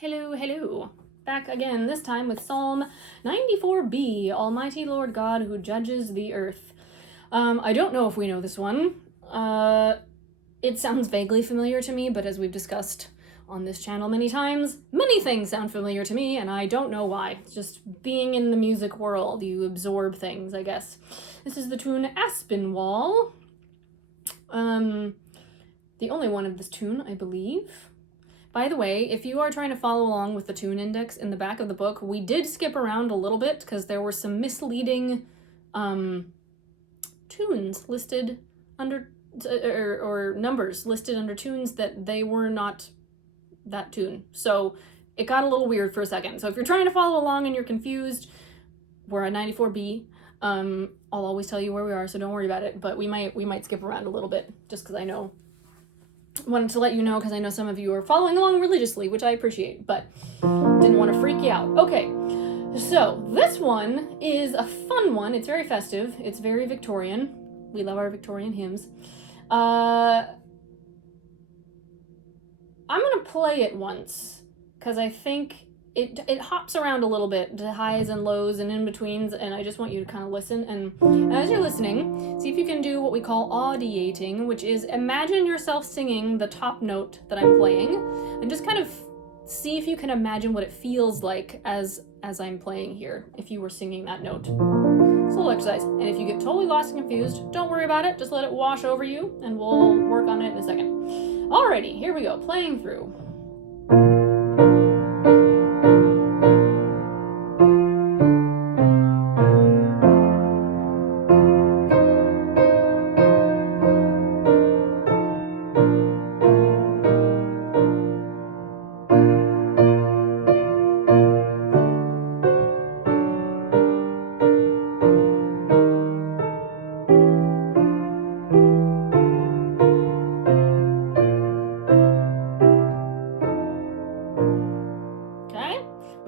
Hello, hello. Back again, this time with Psalm 94b, Almighty Lord God who judges the earth. I don't know if we know this one. It sounds vaguely familiar to me, but as we've discussed on this channel many times, many things sound familiar to me, and I don't know why. It's just being in the music world, you absorb things, I guess. This is the tune Aspinwall. The only one of this tune, I believe. By the way, if you are trying to follow along with the tune index in the back of the book, we did skip around a little bit because there were some misleading tunes listed under, or numbers listed under tunes that they were not that tune. So it got a little weird for a second. So if you're trying to follow along and you're confused, we're at 94B. I'll always tell you where we are, so don't worry about it. But we might skip around a little bit just because I know. Wanted to let you know because I know some of you are following along religiously, which I appreciate, but didn't want to freak you out. Okay, so this one is a fun one. It's very festive. It's very Victorian. We love our Victorian hymns. I'm going to play it once because I think it hops around a little bit to highs and lows and in-betweens, and I just want you to kind of listen. And as you're listening, see if you can do what we call audiating, which is imagine yourself singing the top note that I'm playing, and just kind of see if you can imagine what it feels like as I'm playing here, if you were singing that note. It's a little exercise. And if you get totally lost and confused, don't worry about it. Just let it wash over you, and we'll work on it in a second. Alrighty, here we go. Playing through.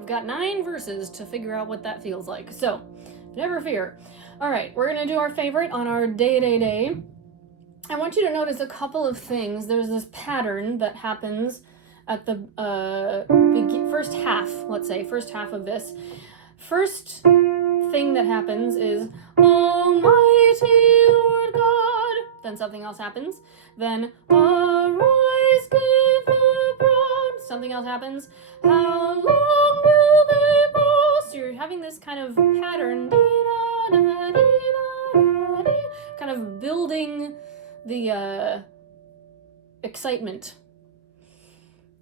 Got 9 verses to figure out what that feels like, so never fear. All right, we're gonna do our favorite on our day. I want you to notice a couple of things. There's this pattern that happens at the first half, let's say, first half of this. First thing that happens is Almighty Lord God. Then something else happens. Then arise, give the broad. Something else happens. How long will they boast? So you're having this kind of pattern, kind of building the excitement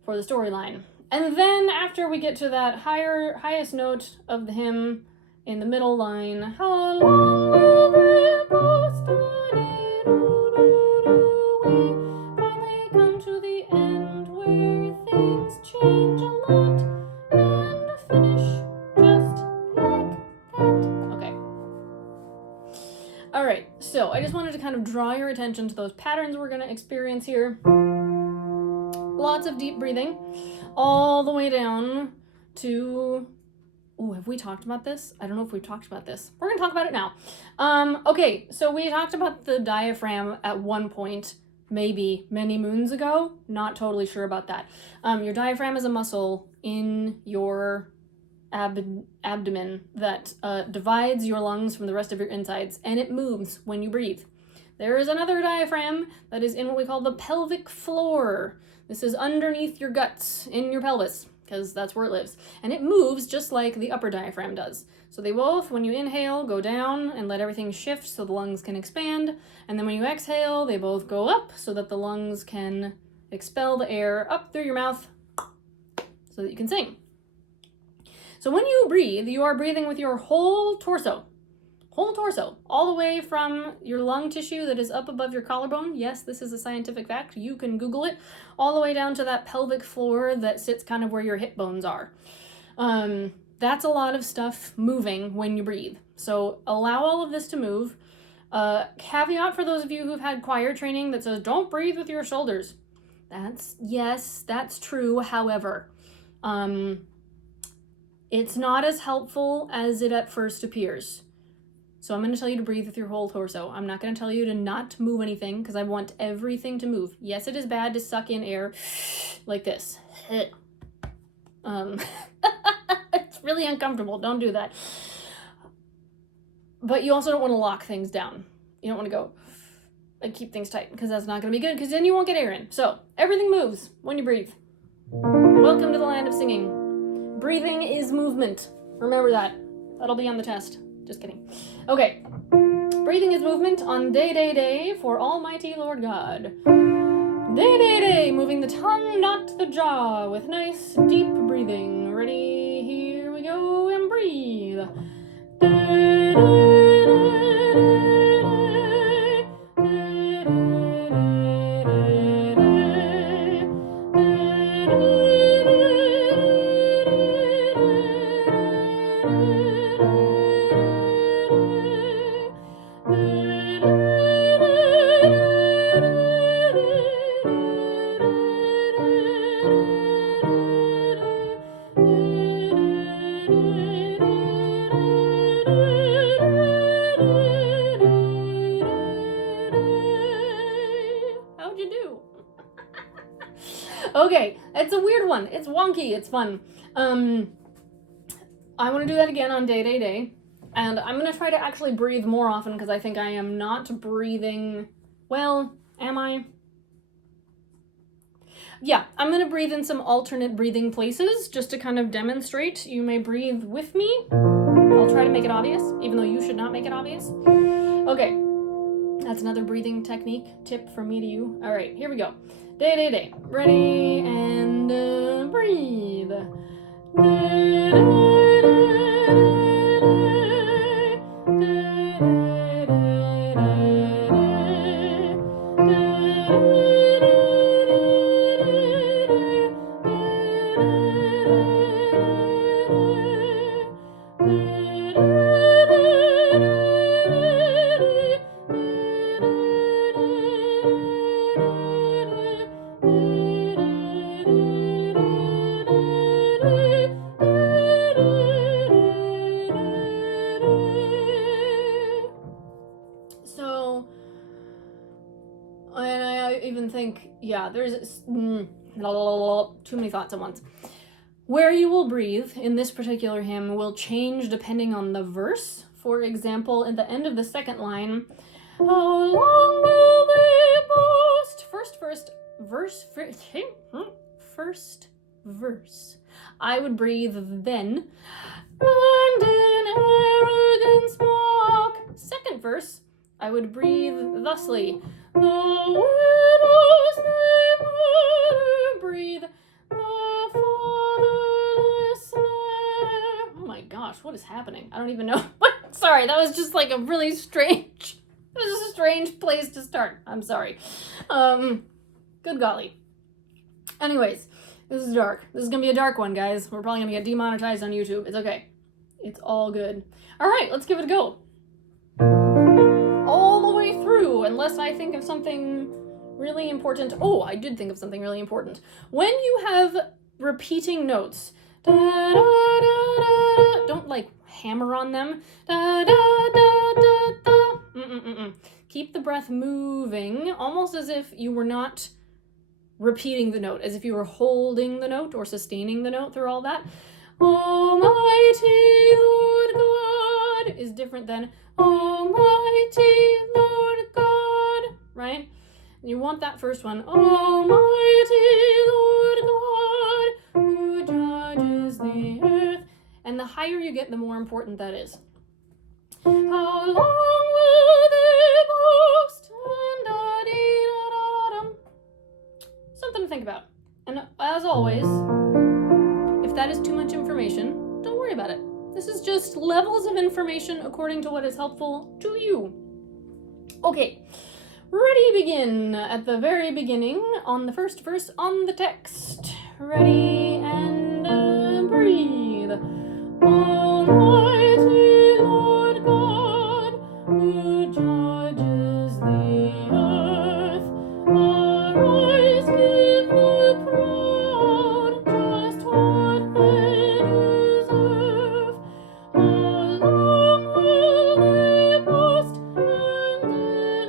for the storyline. And then after we get to that highest note of the hymn in the middle line, how long will they boast? We finally come to the end where things change a lot and finish just like that. Okay. All right, so I just wanted to kind of draw your attention to those patterns we're going to experience here. Lots of deep breathing all the way down to... Oh, have we talked about this? I don't know if we've talked about this. We're going to talk about it now. Okay, so we talked about the diaphragm at one point, maybe many moons ago. Not totally sure about that. Your diaphragm is a muscle in your abdomen that divides your lungs from the rest of your insides, and it moves when you breathe. There is another diaphragm that is in what we call the pelvic floor. This is underneath your guts, in your pelvis, because that's where it lives. And it moves just like the upper diaphragm does. So they both, when you inhale, go down and let everything shift so the lungs can expand. And then when you exhale, they both go up so that the lungs can expel the air up through your mouth so that you can sing. So when you breathe, you are breathing with your whole torso, all the way from your lung tissue that is up above your collarbone. Yes, this is a scientific fact. You can Google it. All the way down to that pelvic floor that sits kind of where your hip bones are. That's a lot of stuff moving when you breathe. So allow all of this to move. Caveat for those of you who've had choir training that says, don't breathe with your shoulders. Yes, that's true. However, it's not as helpful as it at first appears. So I'm going to tell you to breathe with your whole torso. I'm not going to tell you to not move anything because I want everything to move. Yes, it is bad to suck in air like this. It's really uncomfortable. Don't do that. But you also don't want to lock things down. You don't want to go and keep things tight, because that's not going to be good, because then you won't get air in. So everything moves when you breathe. Welcome to the land of singing. Breathing is movement. Remember that. That'll be on the test. Just kidding. Okay. Breathing is movement on day, day, day for Almighty Lord God. Day, day, day, moving the tongue, not the jaw, with nice deep breathing. Ready? Here we go, and breathe. How'd you do? Okay, it's a weird one. It's wonky. It's fun. I want to do that again on day, day, day. And I'm going to try to actually breathe more often, because I think I am not breathing well. Am I? Yeah, I'm going to breathe in some alternate breathing places just to kind of demonstrate. You may breathe with me. I'll try to make it obvious, even though you should not make it obvious. Okay, that's another breathing technique tip from me to you. All right, here we go. Day, day, day. Ready, and breathe. Yeah, there's too many thoughts at once. Where you will breathe in this particular hymn will change depending on the verse. For example, at the end of the second line, how long will they boast? First verse. I would breathe then, and in arrogance mock. Second verse, I would breathe thusly. The widow's name would breathe, the fatherless snare. Oh my gosh, what is happening? I don't even know. Sorry, that was just like a really strange, it was a strange place to start. I'm sorry. Good golly. Anyways, this is dark. This is gonna be a dark one, guys. We're probably gonna get demonetized on YouTube. It's okay. It's all good. All right, let's give it a go. All the way through, unless I think of something really important. Oh, I did think of something really important. When you have repeating notes, da, da, da, da, don't like hammer on them. Da, da, da, da, da. Keep the breath moving, almost as if you were not repeating the note, as if you were holding the note or sustaining the note through all that. Almighty Lord God is different than Almighty Lord God, right? You want that first one. Almighty Lord God, who judges the earth. And the higher you get, the more important that is. How long will they boast? Something to think about. And as always, if that is too much information, don't worry about it. This is just levels of information according to what is helpful to you. Okay, ready, begin. At the very beginning, on the first verse on the text. Ready, and breathe. Almighty Lord God, who judges the earth, arise, give the proud just what they deserve. How long will they boast and in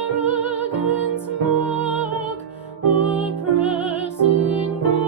arrogance mock, oppressing the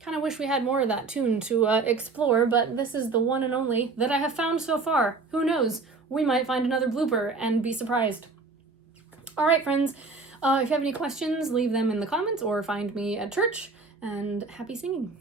Kind of wish we had more of that tune to explore, but this is the one and only that I have found so far. Who knows? We might find another blooper and be surprised. All right, friends. If you have any questions, leave them in the comments or find me at church, and happy singing.